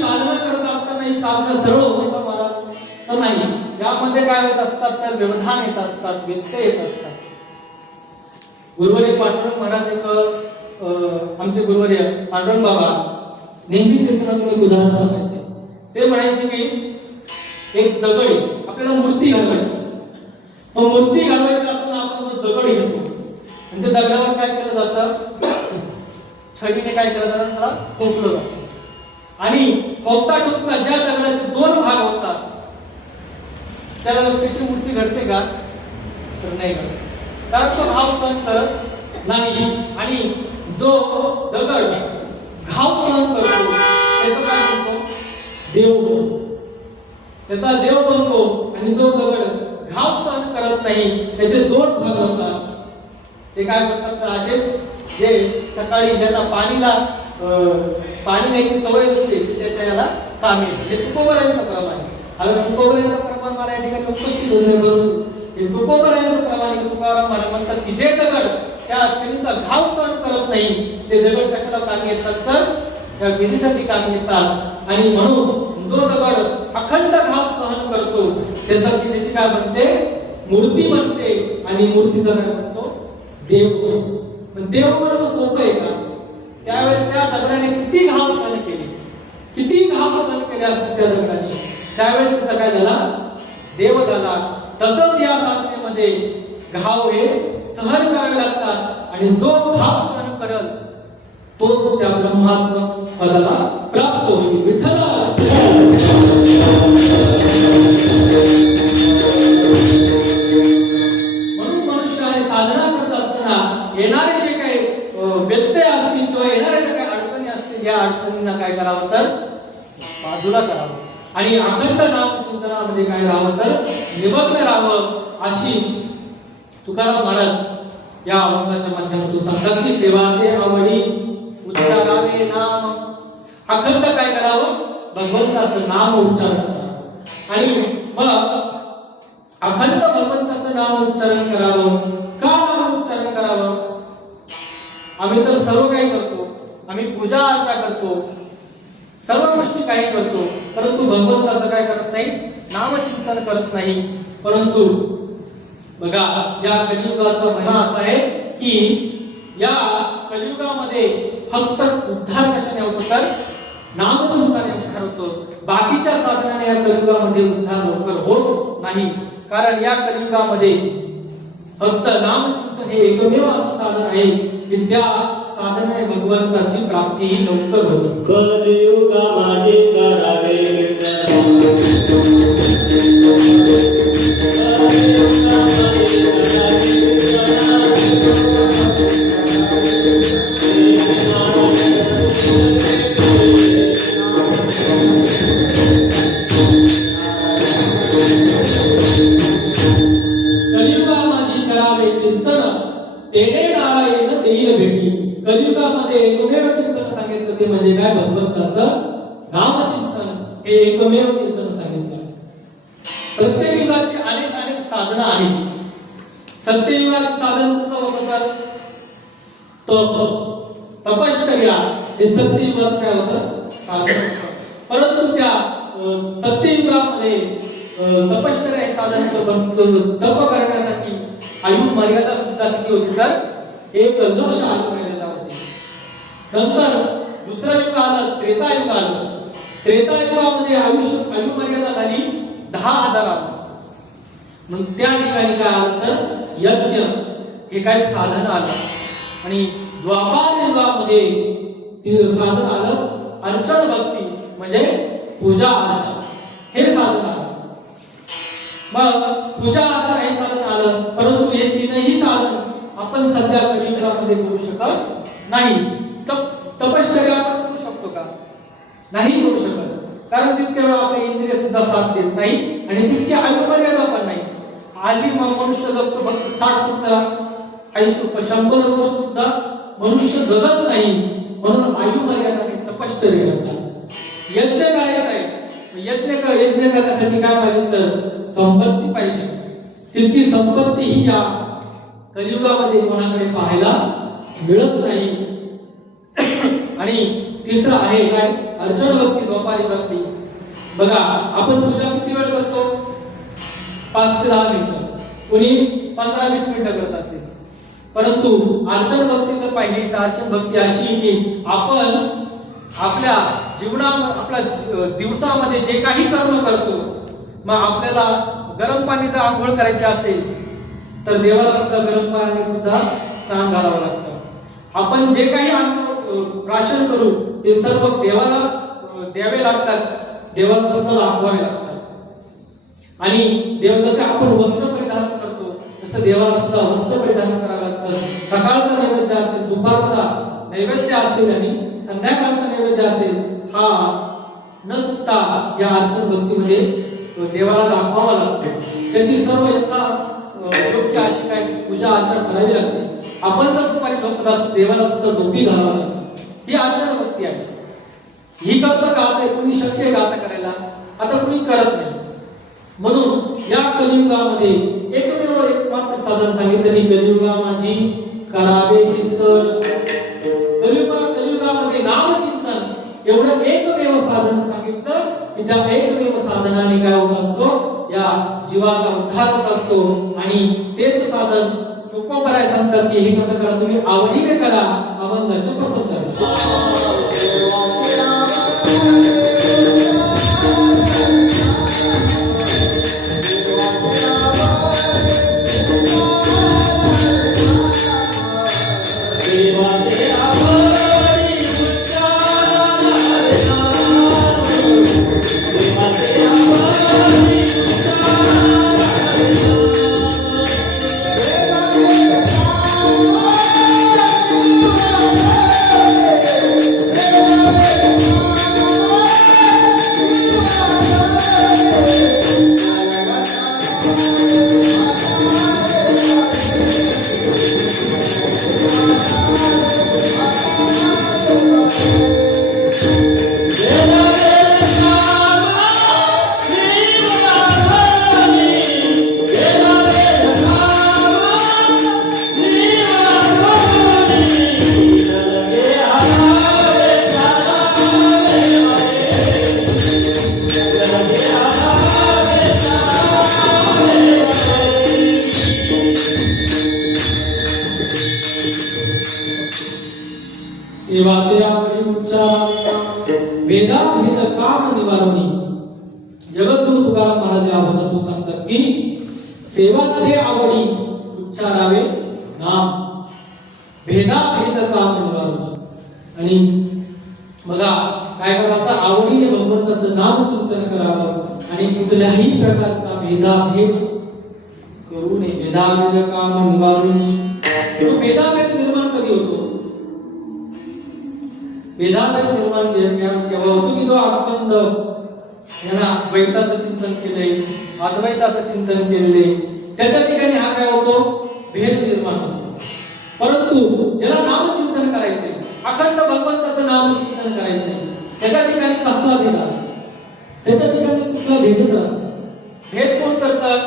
साधना करत असताना ही साधना सरळ होते का महाराज तर नाही. यामध्ये काय होत असतात तर व्यवधान येत असतात, व्यत्यय येत असतात. गुरुवर्य पांडुरंग महाराज एक आमचे गुरुवर्य पांडुरंग बाबा नेहमी त्यातून एक उदाहरण सांगायचे. ते म्हणायचे की एक दगडी आपल्याला मूर्ती घालवायची. मग मूर्ती घालवायची असताना आपण जो दगड घेतो आणि त्या दगडावर काय केलं जातं, छडीने काय केलं जातं त्याला ठोकलं जातं. आणि ठोकता ठोकता ज्या दगडाचे 2 भाग होतात त्याला त्याची मूर्ती घडते का तर नाही घडत, कारण तो भाव सहन करत नाही. आणि जो दगड घाव सहन करतो त्याचा काय म्हणतो देव बनतो, त्याचा देव बनतो. आणि जो दगड घाव सहन करत नाही त्याचे 2 भाग होतात. ते काय करतात तर असे जे सकाळी ज्यांना पाणी न्यायची सवय नसते त्याच्या याला कामी हे तुकोबरायांचा प्रमाण आहे. आता तुकोबरायांचा प्रमाण मला या ठिकाणी उपस्थित होत नाही, परंतु हे तुकोबरायप्रमाणे तुकाराम महाराज म्हणतात की जे दगड त्या चिनीचा घाव सहन करत नाही ते दगड कशाला कामी येतात तर त्या विधीसाठी कामी येतात. आणि म्हणून जो दगड अखंड घाव सहन करतो त्यासाठी त्याची काय बनते मूर्ती बनते आणि मूर्तीचा काय बनतो देव बनतो. पण देव बनवणं सोपं आहे का? त्यावेळेस त्या दगडाने किती घाव सहन केले, किती घाव सहन केले असतात त्या दगडाने, त्यावेळेस त्याचा काय झाला देव झाला. तसंच या साधनेमध्ये घाव हे सहन करावे लागतात आणि जो घाव सहन करल तोच त्या ब्रह्मात्म पदाला प्राप्त होईल. विठ्ठला म्हणून मनुष्याने साधना करत असताना येणारे जे काही व्यत्यय असतील किंवा येणाऱ्या ज्या काही अडचणी असतील या अडचणींना काय करावं तर बाजूला करावं आणि अखंड नामचिंतनामध्ये काय राहावं तर निमग्न राहावं. अशी तुकाराम महाराज या अभंगाच्या माध्यमातून सांगतात की सेवा ते आवडी उच्चारावे नाम. अखंड काय करावं भगवंताचं नाम उच्चारण करावं आणि मग अखंड भगवंताचं नाम उच्चारण करावं. का नाम उच्चारण करावं? आम्ही तर सर्व काही करतो, आम्ही पूजा अर्चा करतो, सर्व गोष्टी काही करतो, परंतु भगवंताचं काय करत नाही नामचिंतन करत नाही. परंतु बघा या कलियुगाचा महिमा असा आहे की या कलियुगामध्ये फक्त उद्धार कशाने होतो तर नामचिंतनाने उद्धार होतो. बाकीच्या साधनाने या कलियुगामध्ये उद्धार लवकर होत नाही. कारण या कलियुगामध्ये फक्त नामचिंतन हे एकमेव असं साधन आहे की त्या साधनाने भगवंताची प्राप्ती ही लवकर होते. कलियुगा माझे करावे कलियुगा माझी करावे कीर्तन तेने नारायण देईल भेटी. कलियुगामध्ये एकमेव कीर्तन सांगितलं ते म्हणजे काय भगवंताचं नामचिंतन हे एकमेव कीर्तन सांगितलं. प्रत्येक युगाची अनेक अनेक साधना आहेत. सत्ययुगाचे साधन कुठलं होतं तर तपश्चर्या हे सत्ययुगाचं काय होतं साधन होतं. परंतु त्या सत्ययुगामध्ये तपश्चर्या हे साधन तप करण्यासाठी आयु मर्यादा सुद्धा किती होती तर 1,00,000 आयु मर्यादा होती. नंतर दुसरं युग आलं त्रेतायुग आलं. त्रेतायुगामध्ये आयु मर्यादा झाली 10,000. मग त्या ठिकाणी काय आलं तर यज्ञ हे काय साधन आलं. आणि द्वापार युगामध्ये साधन आलं अर्चन भक्ती म्हणजे पूजा अर्चा हे साधन आलं. मग पूजा अर्चा हे साधन आलं. परंतु हे तीनही साधन आपण सध्या कलियुगामध्ये करू शकत नाही. तपश्चर्या आपण करू शकतो का? नाही करू शकत. कारण तितक्या वेळा आपले इंद्रिय सुद्धा साथ देत नाही आणि तितकी आयु मर्यादा पण नाही. आधी मनुष्य जगतो फक्त 60-70 80 100 वर्ष सुद्धा मनुष्य जगत नाही. म्हणून आयु मर्यादाने तपश्चर्या करतात. यज्ञ करायचा आहे. यज्ञ करण्यासाठी काय पाहिजे तर संपत्ती पाहिजे. तितकी संपत्ती ही या कलियुगामध्ये कोणाकडे पाहायला मिळत नाही. आणि तिसरं आहे काय अर्चन भक्ती द्वापारी भक्ती. बघा आपण पूजा किती वेळ करतो 5 ते 10 मिनिटं, कोणी 15-20 मिनिटं करत असेल. परंतु अर्चन भक्ती जर पाहिली तर अर्चन भक्ती अशी की आपण आपल्या आपल्या दिवसामध्ये जे काही कर्म करतो मग आपल्याला गरम पाणी जर आंघोळ करायची असेल तर देवाला सुद्धा गरम पाणी सुद्धा स्नान घालावं लागतं. आपण जे काही प्राशन करू ते सर्व देवाला द्यावे लागतात, देवाला सुद्धा दाखवावे लागतात. आणि देव जसे आपण वस्त्र परिधान करतो तसं देवाला सुद्धा वस्त्र परिधान करावं लागतं. सकाळचा नैवेद्य असेल, दुपारचा नैवेद्य असेल आणि संध्याकाळचा नैवेद्य असेल हा न चुकता या अर्चन भक्तीमध्ये देवाला दाखवावा लागतो. त्याची सर्व योग्य अशी काय पूजा अर्चना करावी लागते. आपण जर दुपारी झोपत असतो देवाला सुद्धा झोपी घालावं लागतं. ही अर्चन भक्ती आहे. ही करता गाता कुणी शक्य गाता करायला, आता कुणी करत नाही. म्हणून या कलियुगामध्ये एकमेव एकमात्र साधन सांगितलं की कलियुगा माझी करावे कीर्तन. कलियुगामध्ये नामचिंतन एवढं एकमेव साधन सांगितलं की त्या एकमेव साधनाने काय होत असतो, या जीवाचा उद्धार होत असतो. आणि तेच साधन तुकोबराय सांगतात की हे कसं करा, तुम्ही आवडीने करा, अभंगाच्या प्रथम सेवा ते आवडी उच्चार वेदा भेद काम निवारणी. जगद्गुरु तुकाराम महाराज या अभंगातून सांगतात की सेवा ते आवडी उच्चारावे नाम, भेदा भेद काम निवारणी. आणि बघा काय करायचं, आवडीने भगवंताचं नाम चिंतन करावं आणि कुठल्याही प्रकारचा भेदाभेद करू नये. भेदाभेद काम निवारणी. तो भेदाभेद निर्माण कधी होतो, भेदाभेद निर्माण केव्हा होतो की जो अखंड यांना द्वैताचं चिंतन केलंय, अद्वैताचं चिंतन केलेले, त्याच्या ठिकाणी हा काय होतो, भेद निर्माण होतो. परंतु ज्याला नामचिंतन करायचंय, अखंड भगवंताचं नामचिंतन करायचंय, त्याच्या ठिकाणी कसला भेद आहे, त्याच्या ठिकाणी कुठला भेदच राहतो. भेद कोण करतात,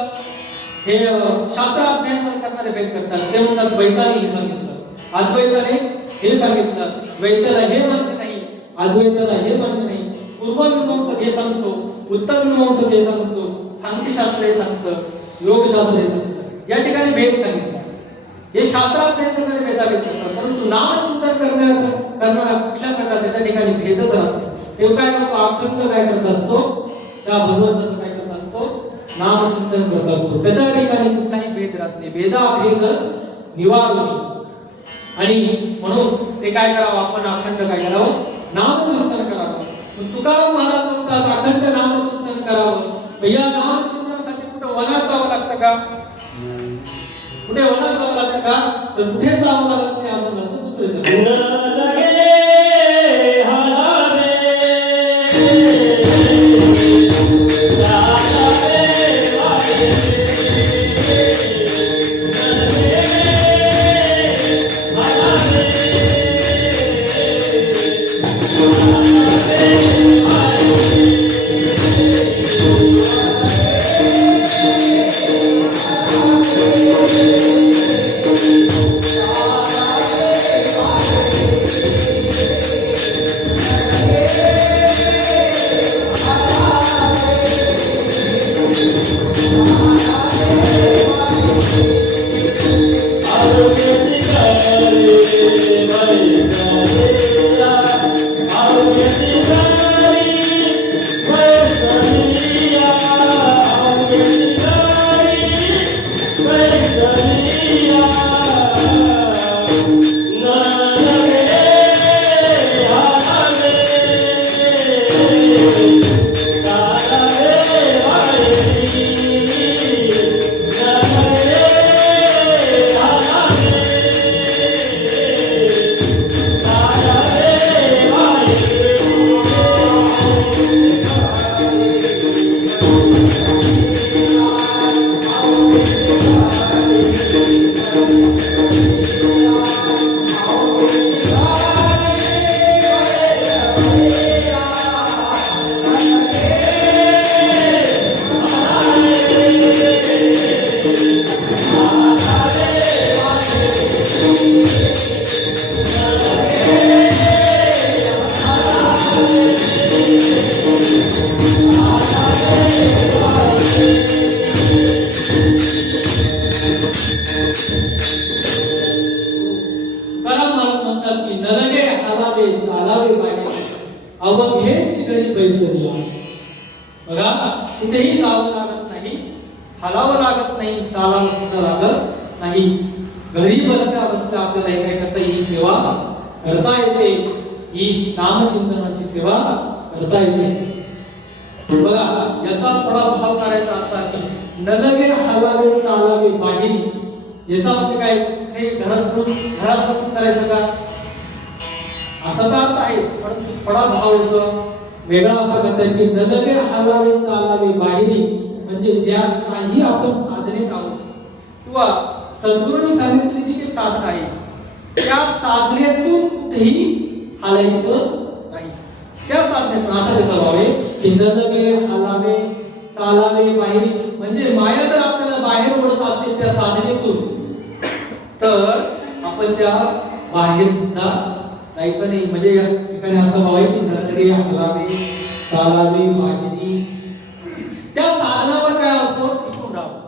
हे शास्त्र अध्ययन करणारे भेद करतात. ते म्हणतात द्वैताने हे सांगितलं, अद्वैताने हे सांगितलं, द्वैताला हे मान्य नाही, अद्वैताला हे मान्य नाही. पूर्वमीमांसक हे सांगतो, उत्तरमीमांसक हे सांगतो, सांख्यशास्त्र हे सांगतं, योगशास्त्र हे सांगतं. या ठिकाणी भेद सांगितला. हे शास्त्राध्ययन करणारे भेदाभेद करतात. परंतु नामचिंतन करणारा कुठल्या प्रकार त्याच्या ठिकाणी भेदच असतो. ते काय करतो, अखंड काय करत असतो, त्या भगवंताचं काय करत असतो, नामचिंतन करत असतो. त्याच्या ठिकाणी कुठलाही भेद राहत नाही. भेदाभेद निवारणी. आणि म्हणून ते काय करावं, आपण अखंड काय करावं, नामचिंतन करावं. तुकाराम महाराज म्हणतात अखंड नामचिंतन करावं. या नामचिंतनासाठी कुठं वनात जावं लागतं का, कुठे वनात जावं लागतं का, तर कुठे जावं लागत नाही. आपण दुसरे अवघेची घरी पैसरिया. बघा कुठेही जावं लागत नाही, हलावं लागत नाही, चालावं सुद्धा लागत नाही. घरी बसल्या बसल्या आपल्याला काय करता ही सेवा करता येते. ही नामचिंतनाची सेवा करता येते. बघा याचा थोडा भाव करायचा असा की नलगे हलावे चालावे बाहेर. याचा म्हणजे काय हे घरात बसून करायचं का असा तर अर्थ आहे, पण थोडा भाव येतो वेगळा असा करता की नलगे हलावे चालावे बाहेर म्हणजे ज्या काही आपण साधनेत आहोत किंवा सद्गुरूंनी सांगितलेली जी काही साधन आहे त्या साधनेतून कुठेही हालायचं नाही. त्या साधनेतून असा त्याचा भाव आहे की नलगे हलावे चालावे बाहेर म्हणजे माया जर आपल्याला बाहेर ओढत असेल त्या साधनेतून तर आपण त्या बाहेर सुद्धा जायचं नाही. म्हणजे या ठिकाणी असा भाव आहे की नलगे हलावे चालावे बाहेर. त्या साधनावर काय असतो टिकून राहावं.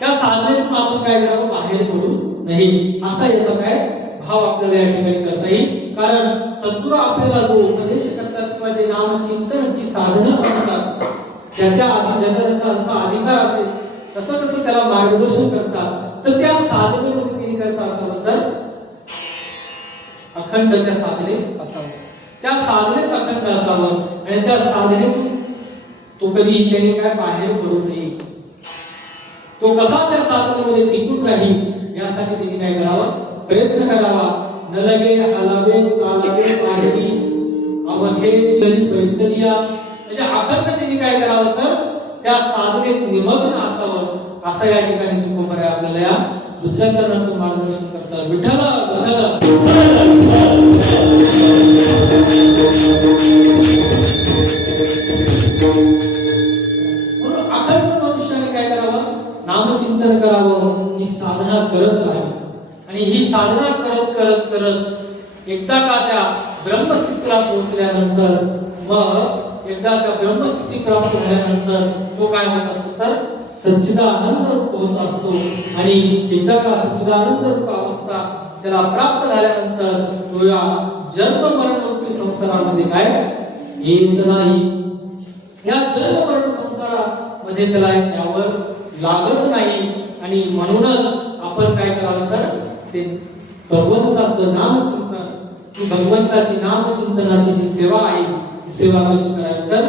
त्या साधनेतून आपण काय करावं बाहेर पडू नाही. असा याचा काय भाव आपल्याला या ठिकाणी करता येईल. कारण सद्गुरू आपल्याला जो उपदेश करतात किंवा जे नामचिंतनाची साधना सांगतात त्याच्या आधी ज्याचा असा अधिकार असेल तसं तसं त्याला मार्गदर्शन करतात. तर त्या साधनेमध्ये तिने कसं असावं तर अखंड त्या साधनेत असावं. त्या साधनेत अखंड असावं आणि त्या साधनेतून तो कधी त्याने काय बाहेर पडू नये. तो कसा त्या साधनेमध्ये टिकून राहील यासाठी तिने काय करावं प्रयत्न करावा. नलगे हलावे चालावे बाहेरी अवघेची घरी पैसरिया म्हणजे अखंड तिने काय करावं तर त्या साधनेत निमग्न असावं. असं या ठिकाणी तुकोबराय आपल्याला या दुसऱ्या चरणातून मार्गदर्शन करतात. विठ्ठल म्हणून अखंड मनुष्याने काय करावं नामचिंतन करावं. ही साधना करत राहावी आणि ही साधना करत करत करत एकदा का त्या ब्रह्मस्थितीला पोहोचल्यानंतर मग एकदा त्या ब्रह्मस्थिती प्राप्त झाल्यानंतर तो काय होत असतो तर सच्चिदानंद रूप होत असतो. आणि एकदा का सच्चिदानंद रूप अवस्था त्याला प्राप्त झाल्यानंतर तो या जन्म मरण रूपी संसारामध्ये काय येत नाही. या जन्म मरण संसारामध्ये त्याला यावर लागत नाही. आणि म्हणूनच आपण काय करावं तर ते भगवंताचं नामचिंतन की भगवंताची नामचिंतनाची जी सेवा आहे ती सेवा कशी करावी तर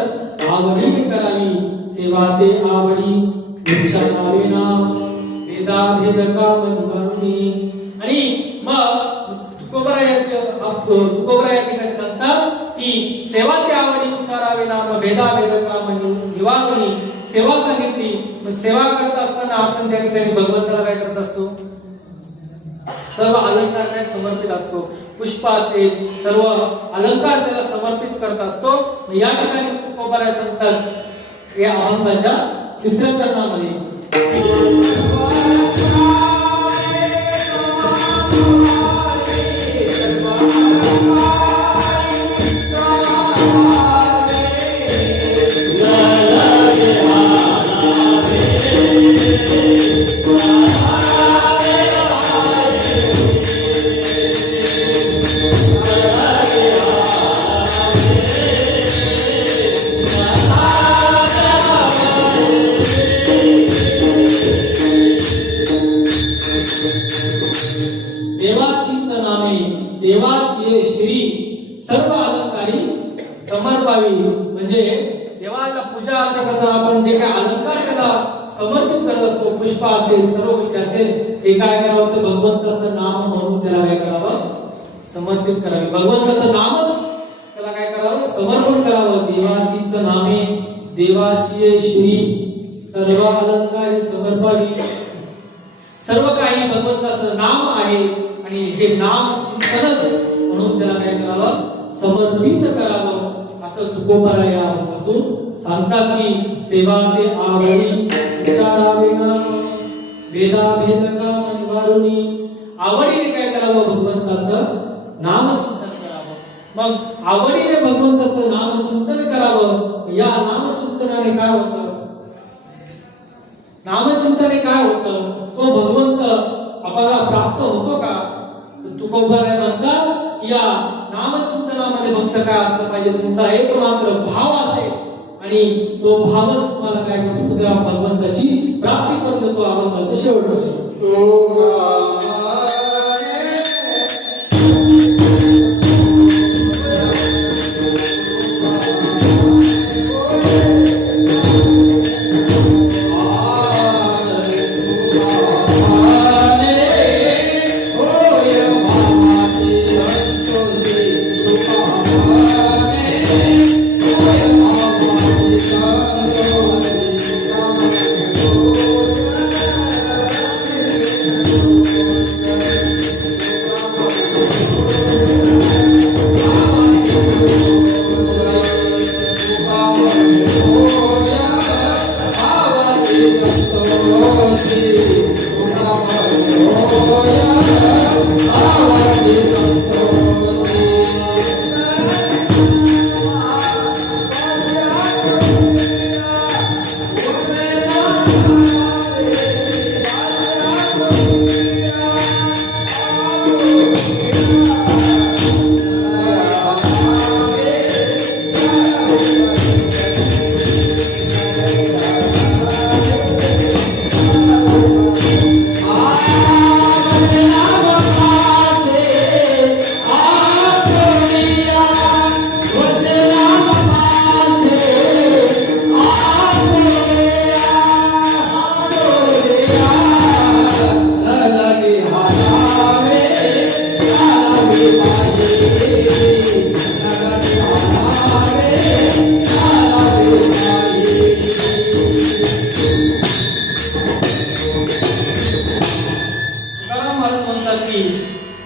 आवडीने करावी. सेवा ते आवडी उच्चारावे नाम वेदा भेदका मनवरुणी. आणि मग तुकोबराय या ठिकाणी सांगतात की सेवा ते आवडी उच्चारावे नाम वेदा भेदका मनवरुणी. सेवा सांगितली. मग सेवा करत असताना आपण त्या ठिकाणी भगवंताला काय करत असतो सर्व अलंकार काय समर्पित असतो. पुष्प असेल सर्व अलंकार त्याला समर्पित करत असतो. या ठिकाणी तुकोबराय सांगतात या अभंगाच्या तिसऱ्या चरणामध्ये देवाची श्री सर्व अलंकारी समर्पावी. म्हणजे देवाला पूजा अर्चा करताना आपण जे काय अलंकार त्याला समर्पित करत असतो पुष्प असेल सर्व गोष्टी असेल ते काय करावं तर भगवंताचं नाम म्हणून त्याला काय करावं समर्पित करावे. भगवंताचं नामच त्याला काय करावं समर्पण करावं. देवाचीच नामे देवाची श्री सर्व अलंकारी समर्पावी. सर्व काही भगवंताचं नाम आहे आणि हे नाम चिंतनच म्हणून त्याला काय करावं समर्पित करावं. असं तुकोबराय या अभंगातून सांगतात की सेवा ते आवडी उच्चारावे नाम वेदा भेदका मनवारुणी. आवडीने काय करावं भगवंताचं नामचिंतन करावं. मग आवडीने भगवंताचं नामचिंतन करावं. या नामचिंतनाने काय होतं नामचिंतने काय होतं तो भगवंत आपल्याला प्राप्त होतो का. तुकोबराय म्हणतात या नामचिंतनामध्ये अंतरामध्ये फक्त काय असलं पाहिजे, तुमचा एकमात्र भाव असेल आणि तो भावच तुम्हाला काय करतो, त्या भगवंताची प्राप्ती करून देतो. अभंगाचं शेवट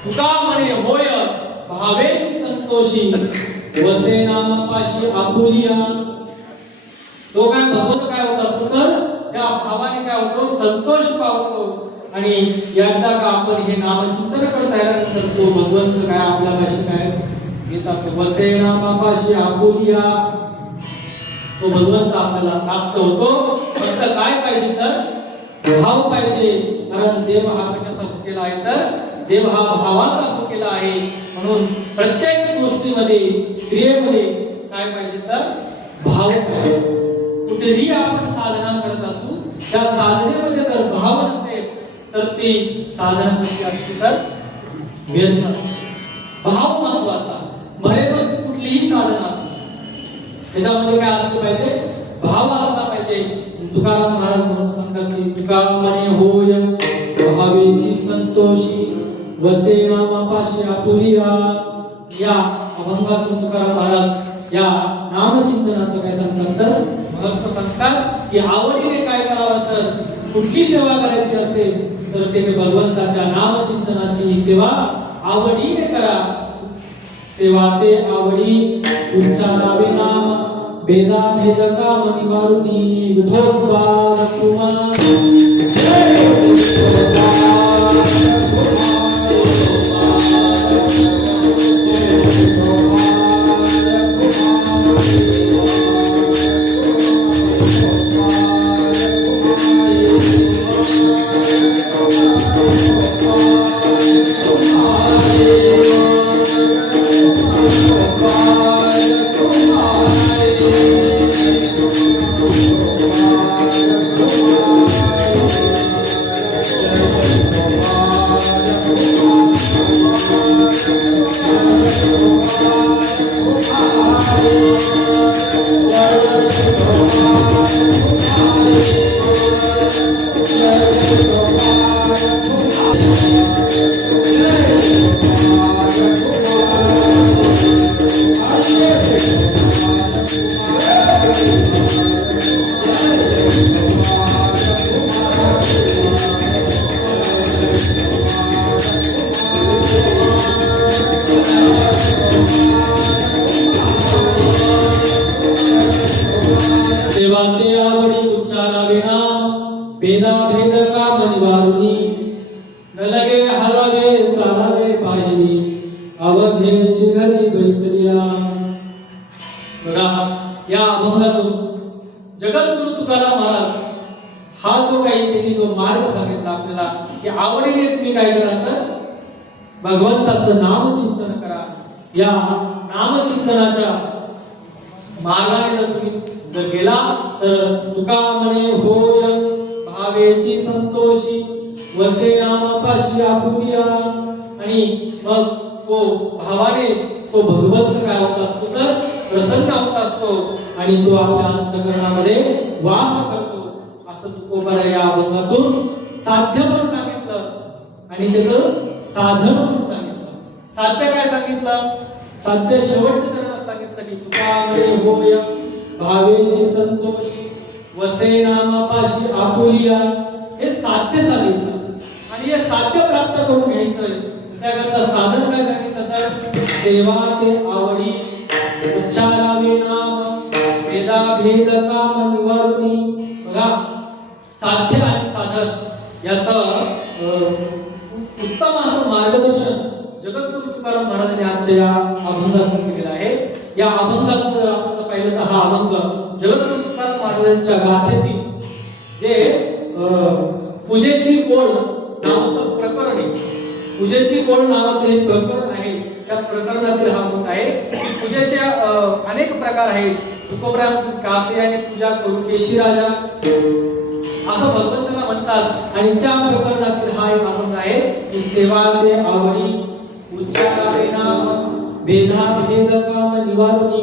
तुका म्हणे होय भावेची संतोषी वसे नामापाशी आपुलिया. तो काय भगवंत काय होत असतो तर त्या भावाने काय होतो, संतोष पावतो. आणि एकदा का आपण हे नामचिंतन करत राहिल्यानंतर तो भगवंत काय आपल्यापाशी काय येत असतो. वसे नामापाशी आपुलिया, तो भगवंत आपल्याला प्राप्त होतो. फक्त काय पाहिजे तर भाव पाहिजे. कारण देव हा कशाचा भुकेला आहे तर देव हा भावाचा भुकेला आहे. म्हणून प्रत्येक गोष्टीमध्ये क्रियेमध्ये काय पाहिजे तर भाव पाहिजे. कुठेही आपण साधना करत असू, त्या साधनेमध्ये जर भाव नसेल तर ती साधना कशी असते तर व्यर्थ. भाव महत्वाचा. भरेमध्ये कुठलीही साधना असते त्याच्यामध्ये काय असलं पाहिजे, भाव असला पाहिजे. तुकाराम महाराज म्हणून सांगतात की तुका म्हणे होय भावेची संतोषी वसे नामापाशी आपुलिया. या अभंगातून तुकाराम महाराज या नामचिंतनाचं काय सांगतात तर महत्व सांगतात की आवडीने काय करावं तर कुठली सेवा करायची असेल तर ते भगवंताच्या नामचिंतनाची सेवा आवडीने करा. सेवा ते आवडी उच्चारावे नाम वेदा भेद काम निवारुनी विठोबा तुमा. सेवाते आवडी उच्चारावे नाम वेदा भेद काम निवारुनी. न लगे हलावे चालावे पाहिली अवघेची घरी बैसलिया. बघा या अभंगातून जगद्गुरु तुकाराम महाराज हा जो काही त्यांनी जो मार्ग सांगितला आपल्याला की आवडीने तुम्ही काय करा तर भगवंताचं नामचिंतन करा. या नामचिंतनाच्या मार्गाने जर तुम्ही जर गेला तर तुका म्हणे होय भावेची संतोषी वसे नामापाशी आपुलिया. आणि मग तो भावाने तो भगवंत काय होत असतो तर प्रसन्न होत असतो आणि तो आपल्या अंतःकरणामध्ये वास करतो. असं तुकोबाने या अभंगातून साध्य पण सांगितलं आणि त्याचं साधन पण सांगितलं. साध्य काय सांगितलं? साध्य शेवटच्या चरणात सांगितलं की तुका म्हणे होय भावेची संतोषी वसे नामापाशी आपुलिया. हे साध्य सांगितलं आणि हे साध्य प्राप्त करून घ्यायचंय त्याकरता साधन काय सांगितलं तर सेवा ते आवडी उच्चारावे नाम वेदा भेद काम निवारणी. बघा साध्य आणि साधन याचं उत्तम असं मार्गदर्शन जगद्गुरु तुकाराम महाराजांनी आजच्या या अभंगात केलेलं आहे. या अभंगात जर आपण पाहिलं तर हा अभंग जगद्गुरु तुकाराम महाराजांच्या गाथेतील जे पूजेची कोण नावाचं प्रकरण आहे, पूजेची कोण नावाचं हे प्रकरण आहे. त्या प्रकरणातील हा गुण आहे की पूजेचे अनेक प्रकार आहेत. तुकोबराम कासे याने पूजा करू केशी राजा असं भगवंताला म्हणतात आणि त्या प्रकरणातील हा एक अभंग आहे की सेवा ते आवडी उच्चारावे नाम भेदा भेद काम निवारणी.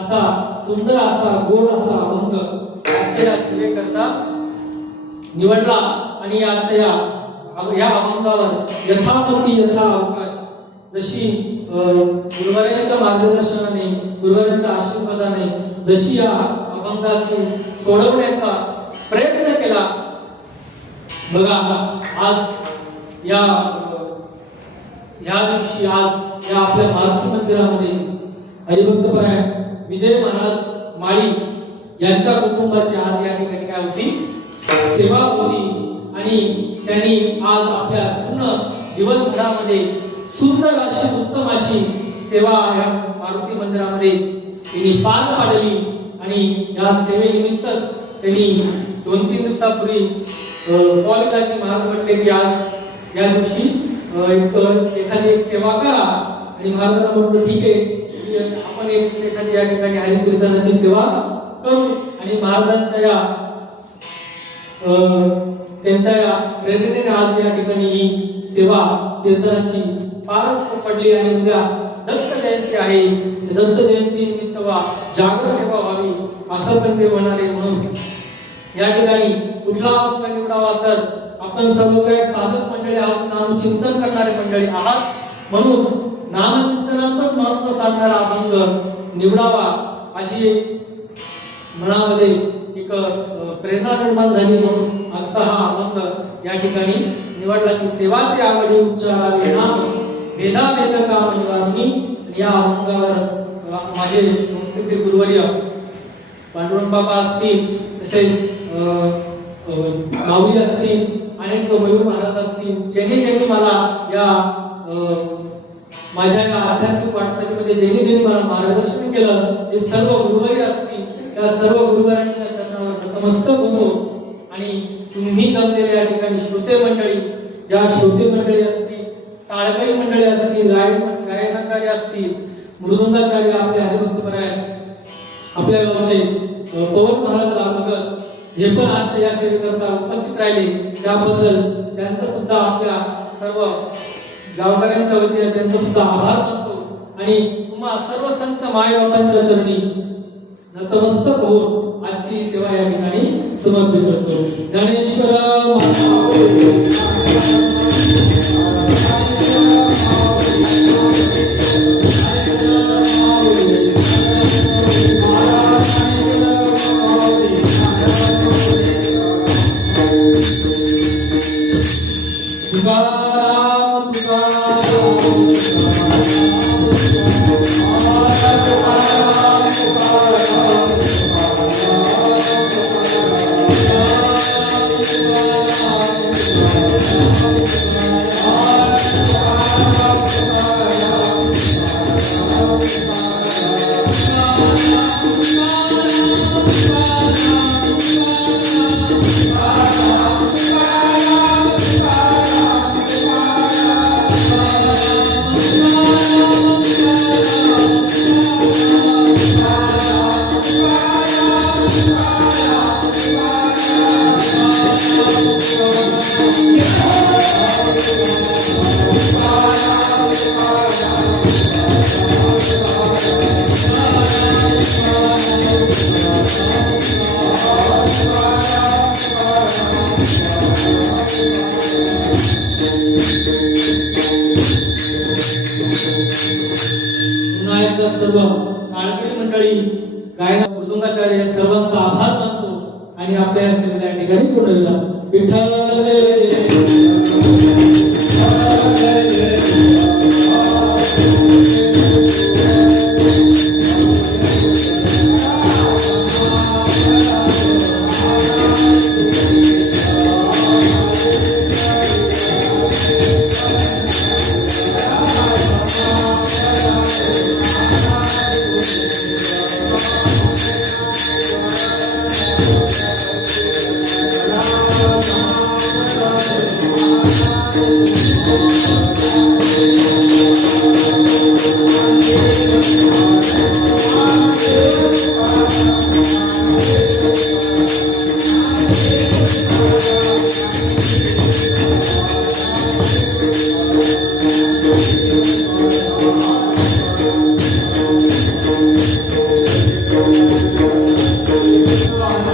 असा सुंदर असा गोड असा अभंग आजच्या सेवेकरता निवडला आणि आजच्या या अभंगावर यथामती यथा अवकाश जशी गुरुवारांच्या मार्गदर्शनाने गुरुवारांच्या आशीर्वादाने जशी या अभंगाची सोडवण्याचा प्रयत्न केला. बघा आज या दिवशी आज या आपल्या मारुती मंदिरामध्ये हरिभक्तपरायण विजय महाराज माळी यांच्या कुटुंबाची आज या ठिकाणी काय होती सेवा होती आणि त्यांनी आज आपल्या पूर्ण दिवसभरामध्ये सुंदर अशी उत्तम अशी सेवा या मारुती मंदिरामध्ये त्यांनी पार पाडली. आणि या सेवेनिमित्तच त्यांनी 2-3 दिवसापूर्वी कॉल केला की महाराज म्हटले की आज या दिवशी एखादी एक सेवा करा. आणि महाराजांना म्हटलं ठीक आहे आपण एखादी या ठिकाणी हरिकीर्तनाची सेवा करू. आणि महाराजांच्या या त्यांच्या या प्रेरणेने आज या ठिकाणी ही सेवा कीर्तनाची पार पडली. आणि उद्या दत्त जयंती आहे. दत्त जयंती निमित्त जागर सेवा व्हावी असं पण ते म्हणाले. म्हणून या ठिकाणी कुठला अभंग निवडावा तर आपण सर्व काही साधक मंडळी आहोत, नामचिंतन करणारे मंडळी आहात. म्हणून नामचिंतनातच महत्व सांगणारा अभंग निवडावा अशी मनामध्ये एक प्रेरणा निर्माण झाली. म्हणून आजचा हा अभंग या ठिकाणी निवडला की सेवा ते आवडी उच्चारावे नाम भेदा भेद काम निवारणी. या अभंगावर माझे संस्थेचे गुरुवर्य पांडुरंग बाबा असतील, तसेच माऊली असतील, अनेक मयूर महाराज असतील, ज्यांनी मला या माझ्या या आध्यात्मिक वाटचालीमध्ये ज्यांनी मला मार्गदर्शन केलं ते सर्व गुरुवर्य असतील. त्या सर्व गुरुवर्यांच्या चरणावर नतमस्तक होतो. आणि तुम्ही जमलेल्या या ठिकाणी श्रोते मंडळी, ज्या श्रोते मंडळी असतील, टाळकरी मंडळी असतील, गायनाचार्य असतील, मृदुंगाचार्य आपले हरिभक्तपरायण आपल्या गावचे पवन महाराज भगत हे पण आजच्या या सेवेकरता उपस्थित राहिले. त्याबद्दल त्यांचं सुद्धा आपल्या सर्व गावकऱ्यांच्या वतीने त्यांचा सुद्धा आभार मानतो. आणि तुम्हा सर्व संत मायबापांच्या चरणी नतमस्तक होऊन आजची सेवा या ठिकाणी समर्पित करतो. ज्ञानेश्वर समाजातल्या सर्व काळकरी मंडळी, गायना मृदुंगाचार्य या सर्वांचा आभार मानतो आणि आपल्या या सेवेला या ठिकाणी पूर्ण दिला. विठ्ठल जय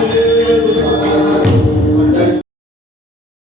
Hallelujah.